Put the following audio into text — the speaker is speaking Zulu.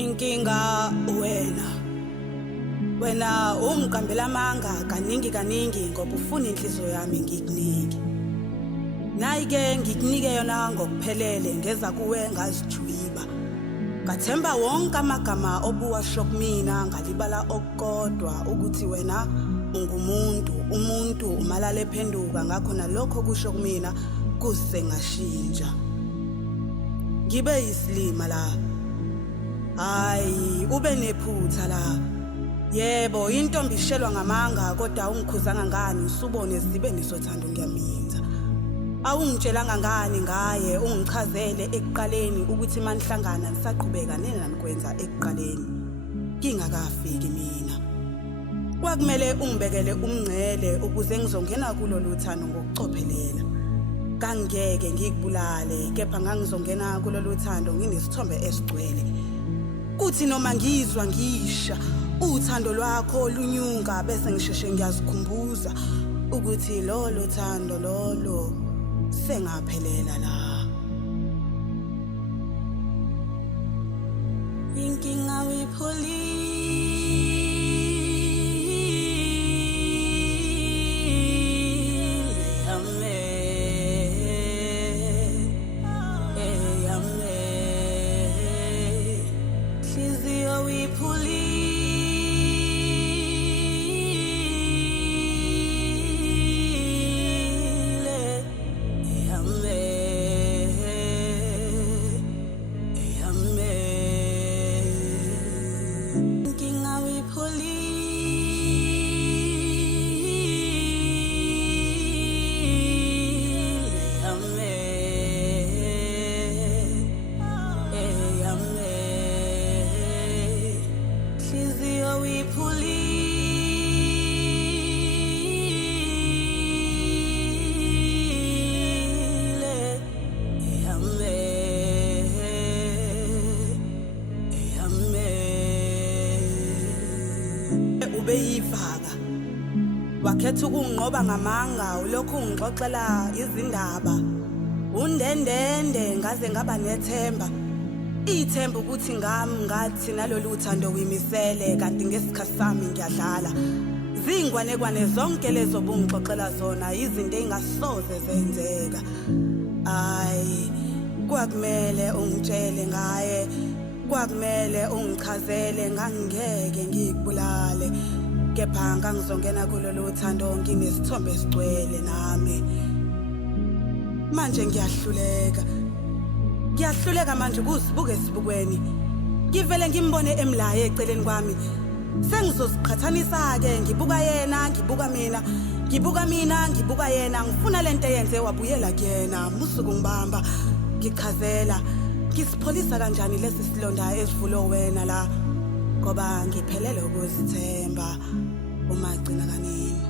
Inkinga wena ungiqambela amanga kaningi ngoba ufuna inhliziyo yami ngikunike. Nayike ngikunike yona ngokuphelele ngeza kuwe ngazijwiba. Ngathemba wonke amagama obuwasho kumina ngalibala okukodwa ukuthi wena umuntu umalala ephenduka ngakho nalokho kusho kumina kusengashintsha. Ngibe yisilima la. Hayi ube nephutha la. Yebo intombi ishelwa ngamanga kodwa ungikhuzanga ngani usubone zibe nisothando ngiyaminza. Awungitshelanga ngani ngaye ungichazele ekuqaleni ukuthi manihlangana nisaqhubeka nina nikwenza ekuqaleni ngingakafiki mina. Kwakumele ungibekele umngcele ukuze ngizongena kulolu thando ngokucophelela. Kangeke ngikubulale kepha ngangizongena kulolu thando nginesithombe esigcwele. Kuthi noma ngizwa ngisha uthando lwakho lunyunga bese ngisheshe ngiyazikhumbuza ukuthi lolo thando lolo sengaphelela la. Inkinga uyipholile Hliziyo uyipholile ubeyivaka wakhetha ukungiqoba ngamanga ulokhu ungixoxela izindaba undendende ngaze ngaba nethemba ithemba ukuthi ngathi nalolu thando uyimisele kanti ngesikhathi sami ngiyadlala zingwanekwane zonke lezo bungixoxela zona izinto engasoze zenzeka. Ayi kwakumele ungitshele ngaye kwakumele ungichazele ngangeke ngikubulale kepha ngangizongena kulolu thando nginesithombe esigcwele nami. Manje ngiyahluleka manje ukuzibuka esibukweni ngivele ngimbone emlaye eceleni kwami sengizoziqhathanisa ke ngibuka yena ngibuka mina ngibuka yena ngifuna lento eyenze wabuyela kuyena musuku ngibamba ngichazela ngisipholisa kanjani lesi silonda esivulo wena la ngoba ngiphelele ukuzithemba uma agcina kanini.